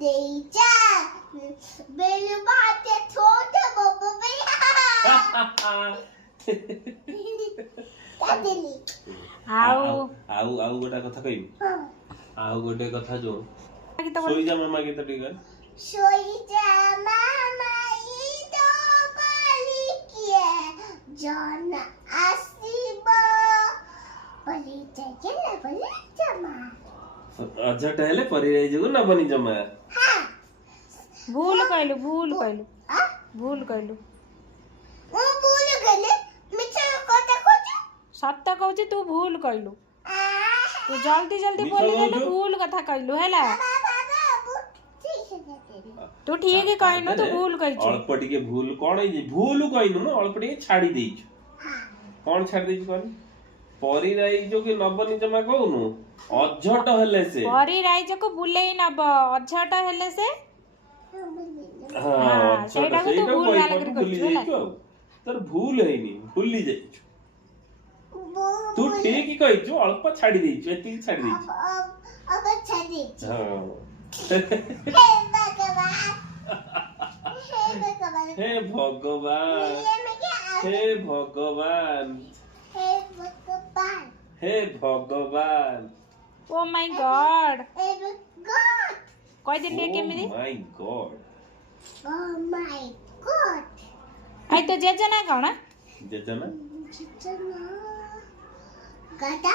देजा मेरे बात छोटे बाबा भैया दादी ଆଉ ଆଉ ଗୋଟା କଥା କହିବି ଆଉ ଗୋଟେ କଥା जो सोई जा मामा गीत टिके सोई जा मामा ई तो बाली किए जन आसीबो बली जाके बली जमा अझट हेले परि रही जगु न बनी जमा हां भूल कहलु भूल कहलु ओ भूल गले मिछ कोता कोच सत्य कहू तू भूल कहलु तू जल्दी जल्दी बोली देलु भूल कथा कहलु हैला तू ठीक कहनु तू भूल कहिछु अल्प टिके भूल कोन है भूल कहनु न अल्प टिके छाडी देइछु कोन छाडी देइछु कोन परि रही जो कि नबनी जमा कहनु अझट हेले से परि राइज को बुलेई नब अझट हेले से हां सेटा को तू भूल वाला कर कहिछु तर भूल हैनी भूली जाइछु तू ठीक ही कहिछु अल्प छाडी देइछु एति छाडी देइछु अब छाडी हां हे भगवान हे भगवान हे भगवान हे भगवान ओ माय गॉड हे गॉड कहि दिन केमिति ओ माय गॉड आई तो जेजना कोन जेजना गदा